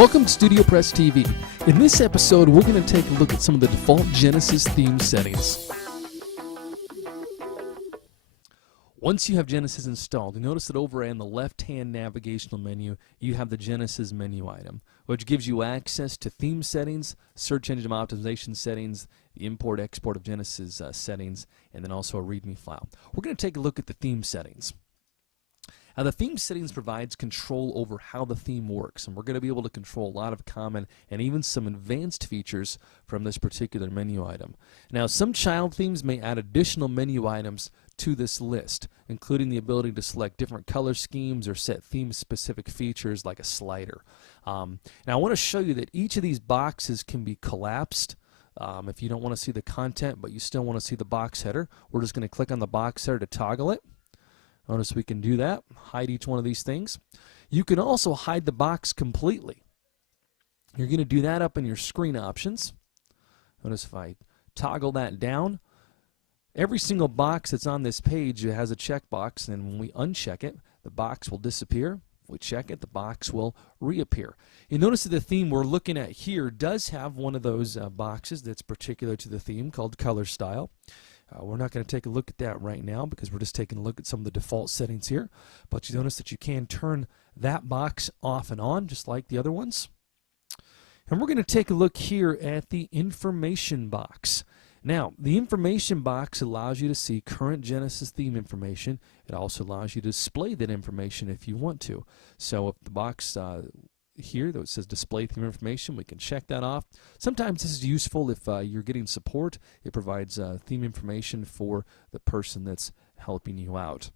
Welcome to Studio Press TV. In this episode, we're going to take a look at some of the default Genesis theme settings. Once you have Genesis installed, you notice that over in the left-hand navigational menu, you have the Genesis menu item, which gives you access to theme settings, search engine optimization settings, the import-export of Genesis settings, and then also a README file. We're going to take a look at the theme settings. Now, the theme settings provides control over how the theme works, and we're going to be able to control a lot of common and even some advanced features from this particular menu item. Now, some child themes may add additional menu items to this list, including the ability to select different color schemes or set theme-specific features like a slider. Now, I want to show you that each of these boxes can be collapsed. If you don't want to see the content, but you still want to see the box header, we're just going to click on the box header to toggle it. Notice we can do that, hide each one of these things. You can also hide the box completely. You're going to do that up in your screen options. Notice if I toggle that down, every single box that's on this page has a checkbox, and when we uncheck it, the box will disappear. If we check it, the box will reappear. You notice that the theme we're looking at here does have one of those boxes that's particular to the theme called Color Style. We're not going to take a look at that right now because we're just taking a look at some of the default settings here. But you notice that you can turn that box off and on just like the other ones. And we're going to take a look here at the information box. Now, the information box allows you to see current Genesis theme information. It also allows you to display that information if you want to. So if the box here that says display theme information, we can check that off. Sometimes this is useful if you're getting support. It provides theme information for the person that's helping you out.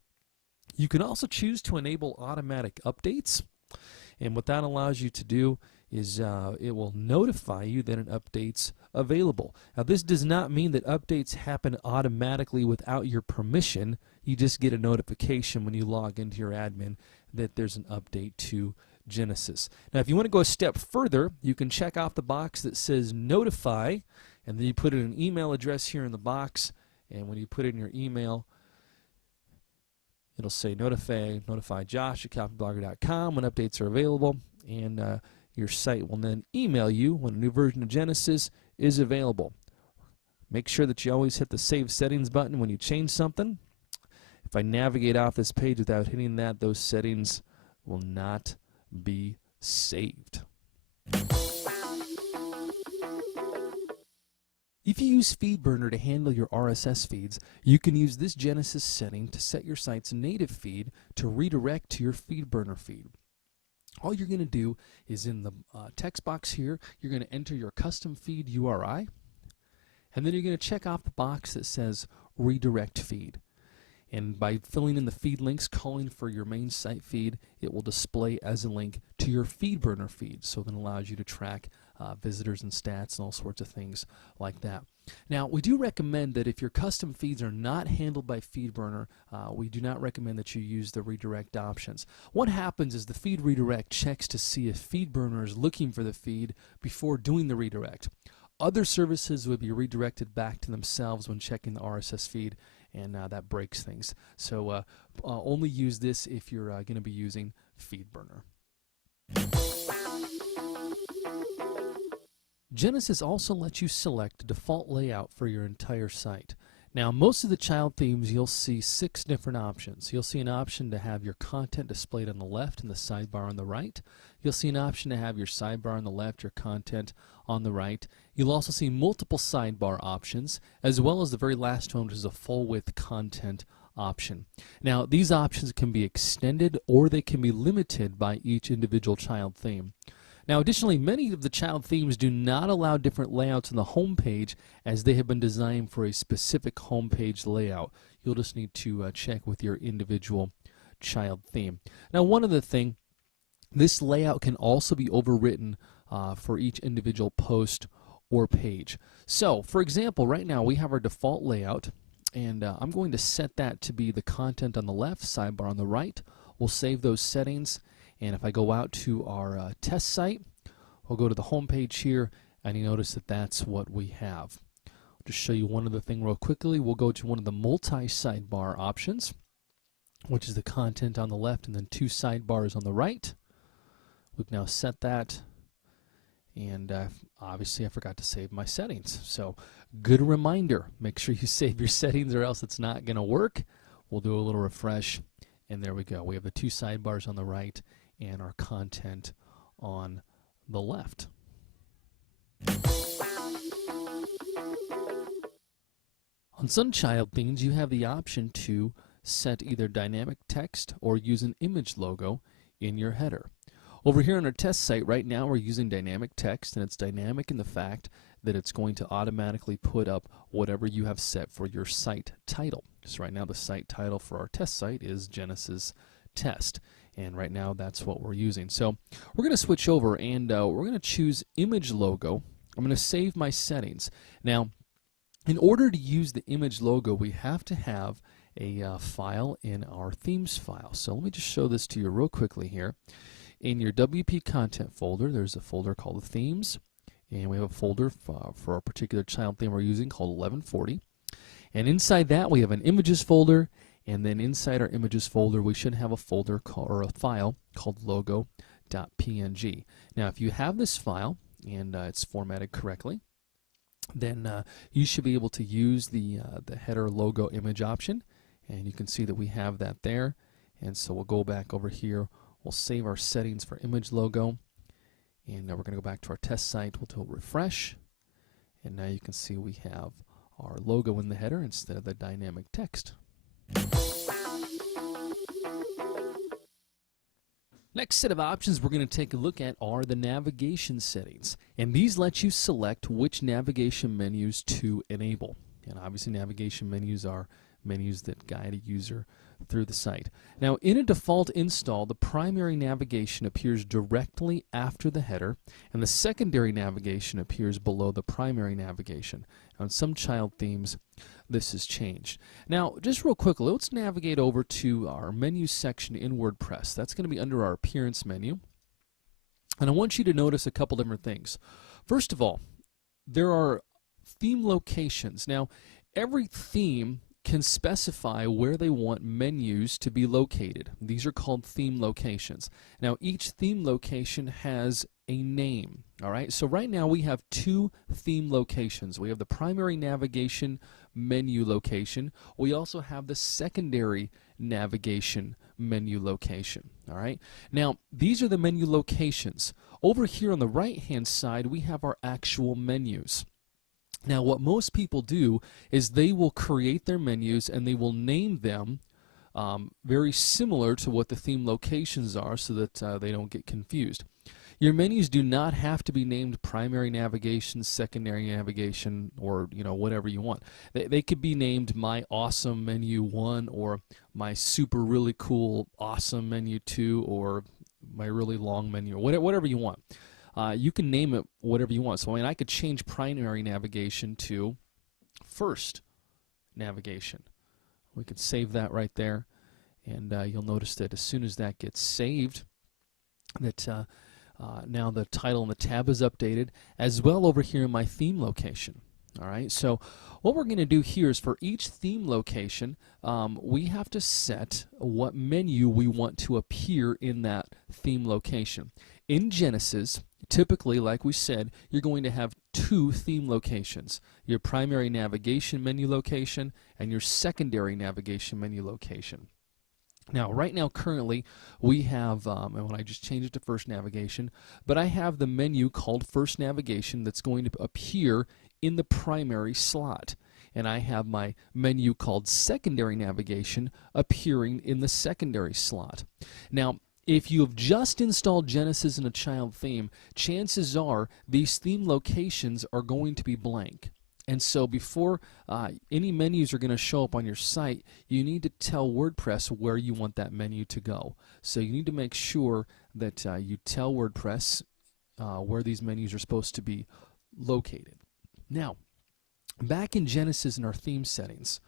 You can also choose to enable automatic updates, and what that allows you to do is it will notify you that an update's available. Now, this does not mean that updates happen automatically without your permission. You just get a notification when you log into your admin that there's an update to Genesis. Now, if you want to go a step further, you can check off the box that says notify, and then you put in an email address here in the box, and when you put in your email, it'll say notify Josh at copyblogger.com when updates are available, and your site will then email you when a new version of Genesis is available. Make sure that you always hit the Save Settings button when you change something. If I navigate off this page without hitting that, those settings will not be saved. If you use FeedBurner to handle your RSS feeds, you can use this Genesis setting to set your site's native feed to redirect to your FeedBurner feed. All you're going to do is in the text box here, you're going to enter your custom feed URI, and then you're going to check off the box that says redirect feed. And by filling in the feed links, calling for your main site feed, it will display as a link to your FeedBurner feed. So that allows you to track visitors and stats and all sorts of things like that. Now, we do recommend that if your custom feeds are not handled by FeedBurner, we do not recommend that you use the redirect options. What happens is the feed redirect checks to see if FeedBurner is looking for the feed before doing the redirect. Other services would be redirected back to themselves when checking the RSS feed, and that breaks things. So only use this if you're going to be using FeedBurner. Genesis also lets you select a default layout for your entire site. Now, most of the child themes, you'll see 6 different options. You'll see an option to have your content displayed on the left and the sidebar on the right. You'll see an option to have your sidebar on the left, your content on the right. You'll also see multiple sidebar options, as well as the very last one, which is a full-width content option. Now, these options can be extended or they can be limited by each individual child theme. Now, additionally, many of the child themes do not allow different layouts on the home page as they have been designed for a specific home page layout. You'll just need to check with your individual child theme. Now, one other thing, this layout can also be overwritten for each individual post or page. So, for example, right now we have our default layout, and I'm going to set that to be the content on the left, sidebar on the right. We'll save those settings. And if I go out to our test site, we'll go to the home page here, and you notice that that's what we have. I'll just show you one other thing real quickly. We'll go to one of the multi-sidebar options, which is the content on the left and then 2 sidebars on the right. We've now set that And obviously I forgot to save my settings. So good reminder, make sure you save your settings or else it's not going to work. We'll do a little refresh, and there we go. We have the two sidebars on the right and our content on the left. On some child themes, you have the option to set either dynamic text or use an image logo in your header. Over here on our test site right now, we're using dynamic text, and it's dynamic in the fact that it's going to automatically put up whatever you have set for your site title. So right now the site title for our test site is Genesis Test, and right now that's what we're using. So we're going to switch over, and we're going to choose image logo. I'm going to save my settings. Now, in order to use the image logo, we have to have a file in our themes file. So let me just show this to you real quickly here. In your WP content folder, there's a folder called themes, and we have a folder for our particular child theme we're using called 1140. And inside that we have an images folder, and then inside our images folder we should have a folder or a file called logo.png. Now if you have this file and it's formatted correctly, then you should be able to use the header logo image option, and you can see that we have that there. And so we'll go back over here, we'll save our settings for image logo, and now we're going to go back to our test site. We'll do a refresh, and now you can see we have our logo in the header instead of the dynamic text. Next set of options we're going to take a look at are the navigation settings, and these let you select which navigation menus to enable. And obviously navigation menus are menus that guide a user through the site. Now in a default install, the primary navigation appears directly after the header, and the secondary navigation appears below the primary navigation. On some child themes, this has changed. Now, just real quickly, let's navigate over to our menu section in WordPress. That's going to be under our appearance menu. And I want you to notice a couple different things. First of all, there are theme locations. Now, every theme can specify where they want menus to be located. These are called theme locations. Now, each theme location has a name. All right, so right now we have two theme locations. We have the primary navigation menu location. We also have the secondary navigation menu location. All right, now these are the menu locations. Over here on the right hand side we have our actual menus. Now what most people do is they will create their menus and they will name them very similar to what the theme locations are, so that they don't get confused. Your menus do not have to be named primary navigation, secondary navigation, or whatever you want. They could be named My Awesome Menu 1, or My Super Really Cool Awesome Menu 2, or My Really Long Menu, or whatever you want. You can name it whatever you want. So I could change primary navigation to first navigation. We could save that right there, and you'll notice that as soon as that gets saved, that now the title and the tab is updated, as well over here in my theme location. All right, so what we're going to do here is for each theme location, we have to set what menu we want to appear in that theme location. In Genesis, typically, like we said, you're going to have two theme locations: your primary navigation menu location and your secondary navigation menu location. Now, right now, currently, we have, and when I just changed it to first navigation, but I have the menu called first navigation that's going to appear in the primary slot. And I have my menu called secondary navigation appearing in the secondary slot. Now, if you have just installed Genesis in a child theme, chances are these theme locations are going to be blank. And so before any menus are going to show up on your site, you need to tell WordPress where you want that menu to go. So you need to make sure that you tell WordPress where these menus are supposed to be located. Now, back in Genesis in our theme settings,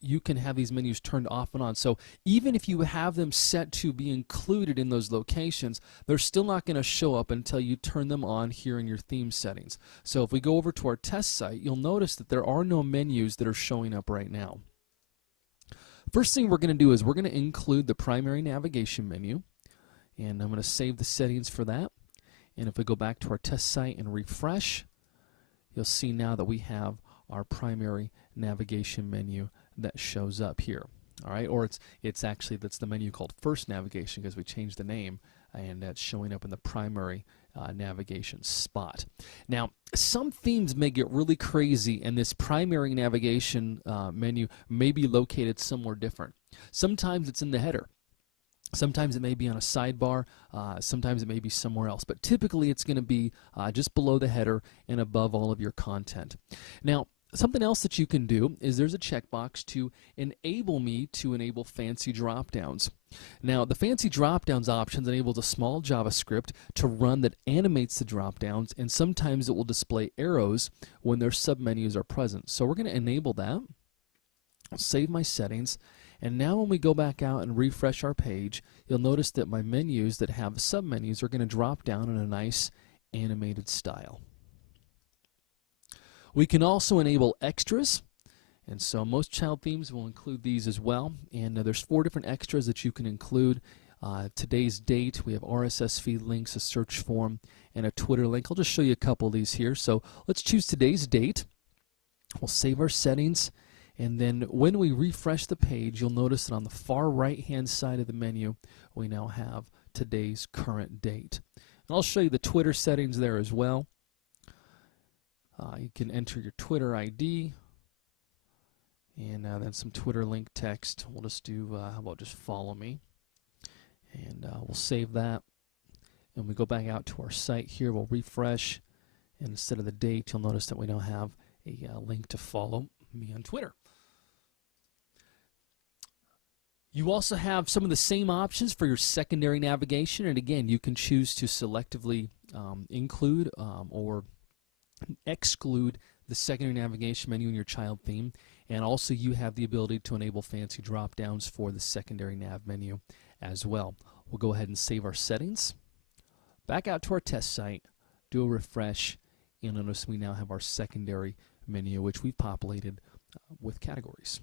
you can have these menus turned off and on. So even if you have them set to be included in those locations, they're still not going to show up until you turn them on here in your theme settings. So if we go over to our test site, you'll notice that there are no menus that are showing up right now. First thing we're going to do is we're going to include the primary navigation menu, and I'm going to save the settings for that. And if we go back to our test site and refresh, you'll see now that we have our primary navigation menu that shows up here. All right, or it's actually, that's the menu called First Navigation because we changed the name, and that's showing up in the primary navigation spot. Now, some themes may get really crazy, and this primary navigation menu may be located somewhere different. Sometimes it's in the header. Sometimes it may be on a sidebar, sometimes it may be somewhere else, but typically it's going to be just below the header and above all of your content. Now, something else that you can do is there's a checkbox to enable me to enable fancy drop-downs. Now, the fancy drop-downs options enables a small JavaScript to run that animates the drop-downs, and sometimes it will display arrows when their submenus are present. So we're going to enable that. I'll save my settings. And now when we go back out and refresh our page, you'll notice that my menus that have submenus are going to drop down in a nice animated style. We can also enable extras, and so most child themes will include these as well. And there's 4 different extras that you can include. Today's date, we have RSS feed links, a search form, and a Twitter link. I'll just show you a couple of these here. So let's choose today's date. We'll save our settings. And then when we refresh the page, you'll notice that on the far right-hand side of the menu, we now have today's current date. And I'll show you the Twitter settings there as well. You can enter your Twitter ID and then some Twitter link text. We'll just do, how about just follow me? And we'll save that. And we go back out to our site here, we'll refresh. And instead of the date, you'll notice that we now have a link to follow me on Twitter. You also have some of the same options for your secondary navigation, and again, you can choose to selectively include or exclude the secondary navigation menu in your child theme, and also you have the ability to enable fancy drop-downs for the secondary nav menu as well. We'll go ahead and save our settings, back out to our test site, do a refresh, and notice we now have our secondary menu, which we've populated with categories.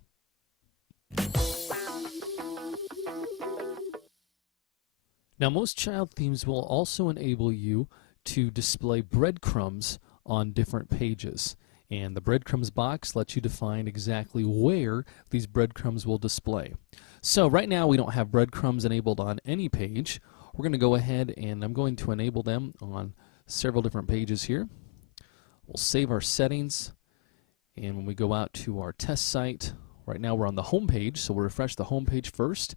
Now, most child themes will also enable you to display breadcrumbs on different pages, and the breadcrumbs box lets you define exactly where these breadcrumbs will display. So right now we don't have breadcrumbs enabled on any page. We're going to go ahead and I'm going to enable them on several different pages here. We'll save our settings, and when we go out to our test site, right now we're on the home page, so we'll refresh the home page first.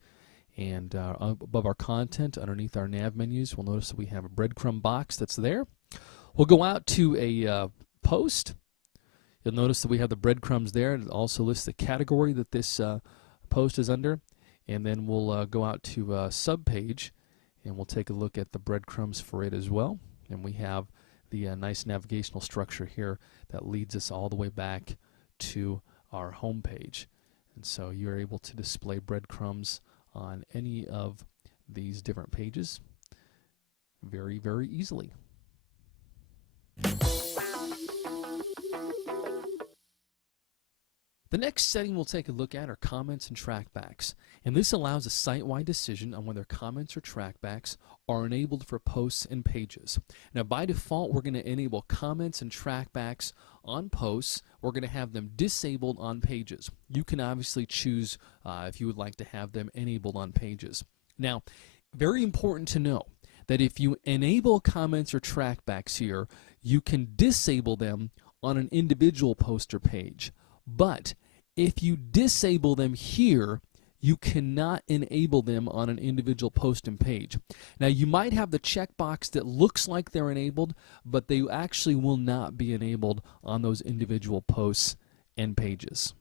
And above our content, underneath our nav menus, we'll notice that we have a breadcrumb box that's there. We'll go out to a post. You'll notice that we have the breadcrumbs there. It also lists the category that this post is under. And then we'll go out to a subpage, and we'll take a look at the breadcrumbs for it as well. And we have the nice navigational structure here that leads us all the way back to our home page. And so you're able to display breadcrumbs on any of these different pages very, very easily. The next setting we'll take a look at are comments and trackbacks, and this allows a site-wide decision on whether comments or trackbacks are enabled for posts and pages. Now, by default, we're going to enable comments and trackbacks on posts. We're going to have them disabled on pages. You can obviously choose if you would like to have them enabled on pages. Now, very important to know that if you enable comments or trackbacks here, you can disable them on an individual post or page. But if you disable them here, you cannot enable them on an individual post and page. Now, you might have the checkbox that looks like they're enabled, but they actually will not be enabled on those individual posts and pages.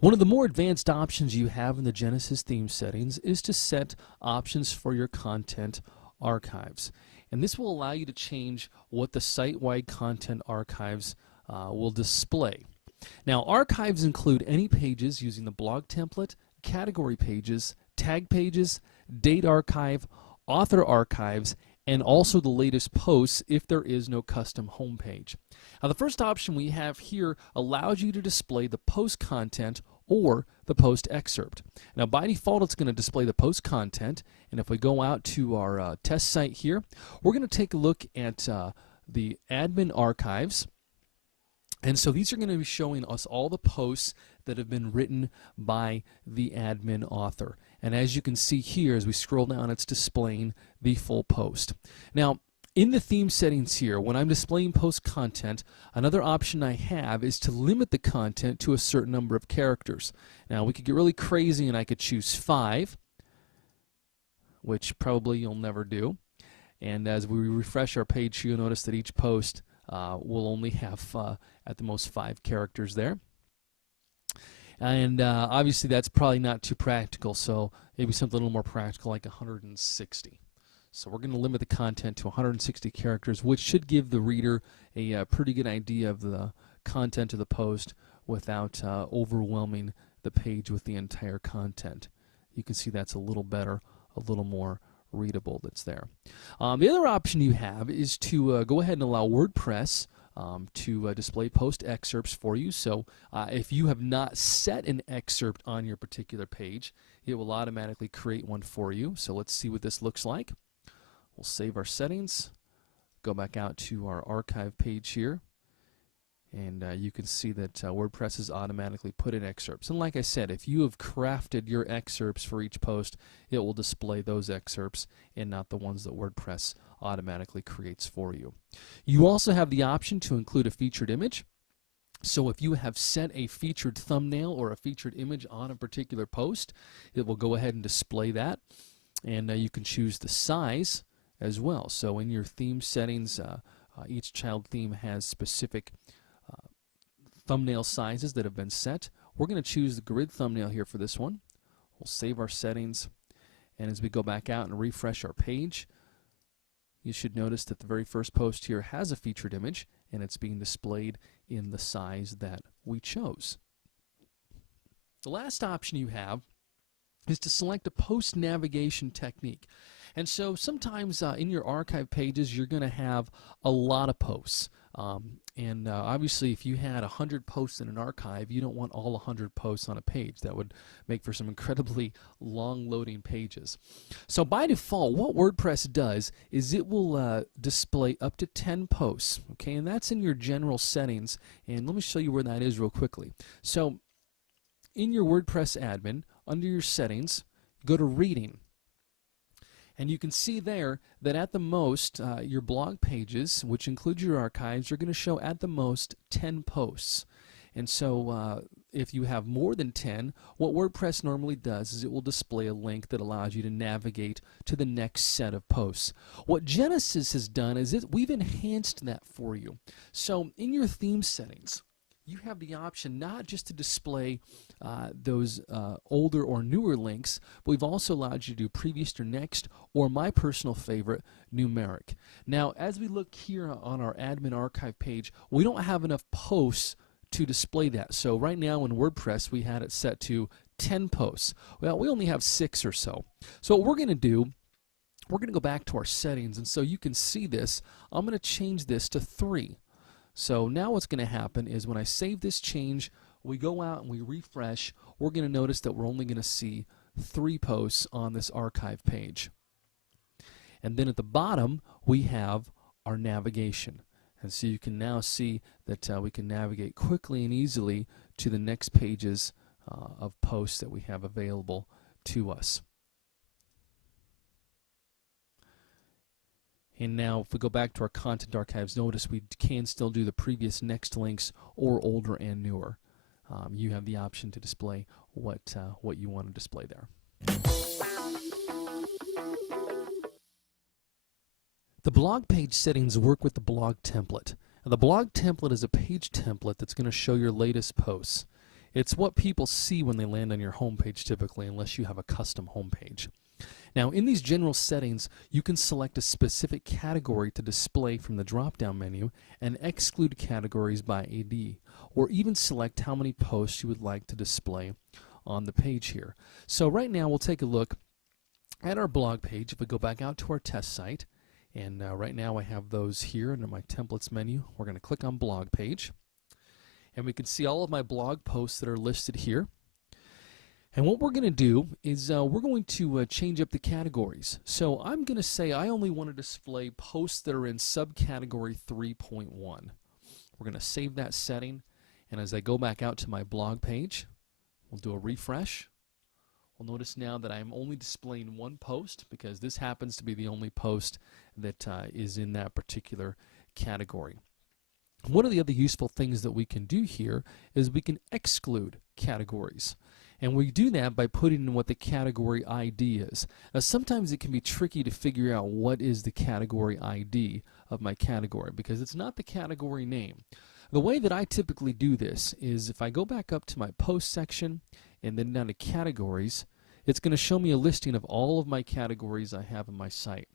One of the more advanced options you have in the Genesis theme settings is to set options for your content archives. And this will allow you to change what the site-wide content archives will display. Now, archives include any pages using the blog template, category pages, tag pages, date archive, author archives, and also the latest posts if there is no custom homepage. Now, the first option we have here allows you to display the post content or the post excerpt. Now by default it's going to display the post content, and if we go out to our test site here, we're going to take a look at the admin archives. And so these are going to be showing us all the posts that have been written by the admin author. And as you can see here, as we scroll down, it's displaying the full post. Now, in the theme settings here, when I'm displaying post content, another option I have is to limit the content to a certain number of characters. Now, we could get really crazy and I could choose 5, which probably you'll never do. And as we refresh our page, you'll notice that each post will only have at the most 5 characters there. And obviously that's probably not too practical, so maybe something a little more practical like 160. So we're going to limit the content to 160 characters, which should give the reader a pretty good idea of the content of the post without overwhelming the page with the entire content. You can see that's a little better, a little more readable that's there. The other option you have is to go ahead and allow WordPress to display post excerpts for you. So if you have not set an excerpt on your particular page, it will automatically create one for you. So let's see what this looks like. We'll save our settings, go back out to our archive page here, and you can see that WordPress has automatically put in excerpts. And like I said, if you have crafted your excerpts for each post, it will display those excerpts and not the ones that WordPress automatically creates for you. You also have the option to include a featured image. So if you have set a featured thumbnail or a featured image on a particular post, it will go ahead and display that. And you can choose the size as well. So in your theme settings, each child theme has specific thumbnail sizes that have been set. We're going to choose the grid thumbnail here for this one. We'll save our settings, and as we go back out and refresh our page, you should notice that the very first post here has a featured image, and it's being displayed in the size that we chose. The last option you have is to select a post navigation technique. And so sometimes in your archive pages you're going to have a lot of posts. Obviously if you had 100 posts in an archive, you don't want all 100 posts on a page. That would make for some incredibly long loading pages. So by default, what WordPress does is it will display up to 10 posts, okay, and that's in your general settings. And let me show you where that is real quickly. So in your WordPress admin, under your settings, go to reading. And you can see there that at the most, your blog pages, which include your archives, are going to show at the most 10 posts. And so if you have more than 10, what WordPress normally does is it will display a link that allows you to navigate to the next set of posts. What Genesis has done is we've enhanced that for you. So in your theme settings, you have the option not just to display those older or newer links, but we've also allowed you to do previous or next, or my personal favorite, numeric. Now, as we look here on our admin archive page, we don't have enough posts to display that. So right now in WordPress, we had it set to 10 posts. Well, we only have 6 or so. So what we're going to do, we're going to go back to our settings, and so you can see this. I'm going to change this to 3. So now what's going to happen is when I save this change, we go out and we refresh, we're going to notice that we're only going to see 3 posts on this archive page. And then at the bottom, we have our navigation. And so you can now see that we can navigate quickly and easily to the next pages of posts that we have available to us. And now if we go back to our content archives, notice we can still do the previous next links or older and newer. You have the option to display what you want to display there. The blog page settings work with the blog template. Now, the blog template is a page template that's going to show your latest posts. It's what people see when they land on your homepage typically, unless you have a custom homepage. Now, in these general settings, you can select a specific category to display from the drop-down menu and exclude categories by AD, or even select how many posts you would like to display on the page here. So right now, we'll take a look at our blog page. If we go back out to our test site, and right now I have those here under my templates menu. We're going to click on blog page, and we can see all of my blog posts that are listed here. And what we're going to do is we're going to change up the categories. So I'm going to say I only want to display posts that are in subcategory 3.1. We're going to save that setting, and as I go back out to my blog page, we'll do a refresh. We'll notice now that I'm only displaying one post because this happens to be the only post that is in that particular category. One of the other useful things that we can do here is we can exclude categories. And we do that by putting in what the category ID is. Now, sometimes it can be tricky to figure out what is the category ID of my category because it's not the category name. The way that I typically do this is if I go back up to my post section and then down to categories, it's going to show me a listing of all of my categories I have on my site.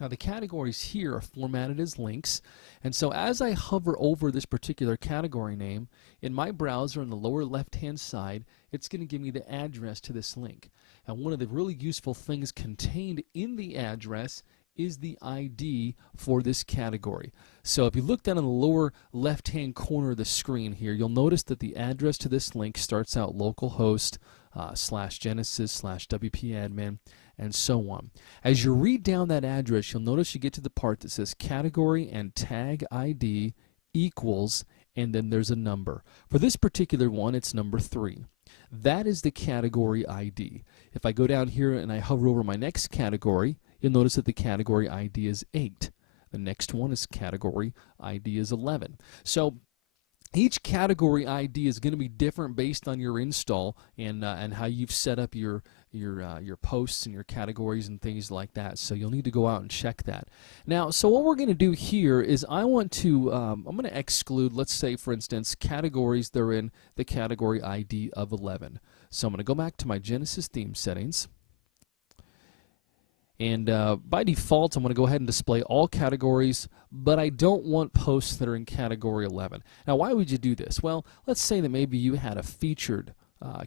Now the categories here are formatted as links, and so as I hover over this particular category name, in my browser on the lower left-hand side, it's going to give me the address to this link. And one of the really useful things contained in the address is the ID for this category. So if you look down in the lower left-hand corner of the screen here, you'll notice that the address to this link starts out localhost /genesis/wp-admin, and so on. As you read down that address, you'll notice you get to the part that says category and tag ID equals, and then there's a number. For this particular one, it's number 3. That is the category ID. If I go down here and I hover over my next category, you'll notice that the category ID is 8. The next one is category ID is 11. So each category ID is going to be different based on your install and how you've set up your posts and your categories and things like that. So you'll need to go out and check that. Now, so what we're going to do here is I'm going to exclude, let's say for instance, categories that are in the category ID of 11. So I'm going to go back to my Genesis theme settings. And by default, I'm going to go ahead and display all categories, but I don't want posts that are in category 11. Now, why would you do this? Well, let's say that maybe you had a featured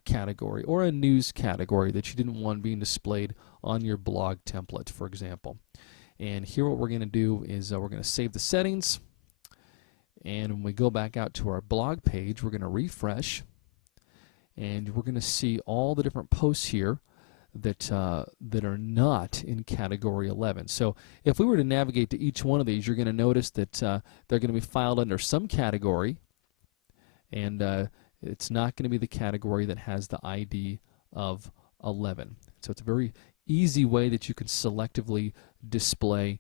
category or a news category that you didn't want being displayed on your blog template, for example. And here what we're going to do is we're going to save the settings, and when we go back out to our blog page, we're going to refresh, and we're going to see all the different posts here that are not in category 11. So if we were to navigate to each one of these, you're going to notice that they're going to be filed under some category, and it's not going to be the category that has the ID of 11. So it's a very easy way that you can selectively display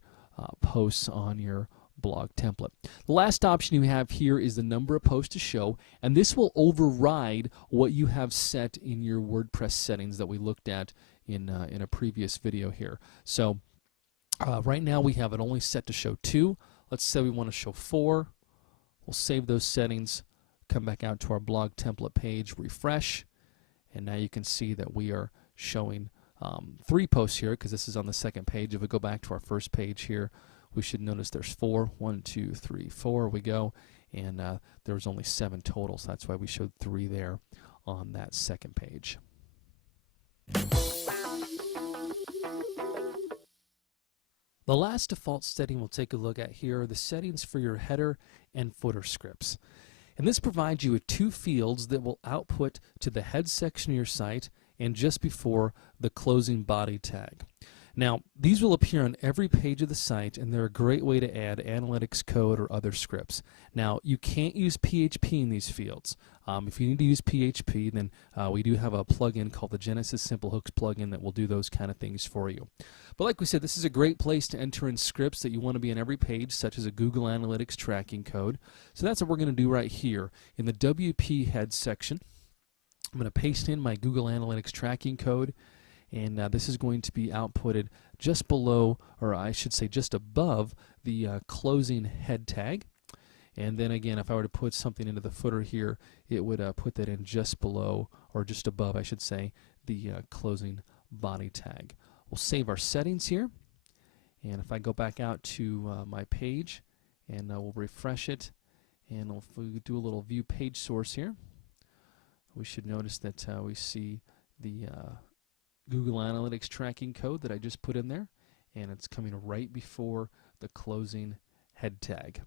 posts on your blog template. The last option you have here is the number of posts to show, and this will override what you have set in your WordPress settings that we looked at in a previous video here. So right now we have it only set to show 2. Let's say we want to show 4. We'll save those settings, come back out to our blog template page, refresh, and now you can see that we are showing 3 posts here because this is on the second page. If we go back to our first page here, we should notice there's 4. 1, 2, 3, 4 we go, and there was only 7 total, so that's why we showed 3 there on that second page. The last default setting we'll take a look at here are the settings for your header and footer scripts. And this provides you with 2 fields that will output to the head section of your site and just before the closing body tag. Now, these will appear on every page of the site, and they're a great way to add analytics code or other scripts. Now, you can't use PHP in these fields. If you need to use PHP, then we do have a plugin called the Genesis Simple Hooks plugin that will do those kind of things for you. But like we said, this is a great place to enter in scripts that you want to be on every page, such as a Google Analytics tracking code. So that's what we're going to do right here. In the WP head section, I'm going to paste in my Google Analytics tracking code, and this is going to be outputted just below, or I should say just above, the closing head tag. And then again, if I were to put something into the footer here, it would put that in just below, or just above, I should say, the closing body tag. We'll save our settings here, and if I go back out to my page, and we'll refresh it, and if we do a little view page source here, we should notice that we see the Google Analytics tracking code that I just put in there, and it's coming right before the closing head tag.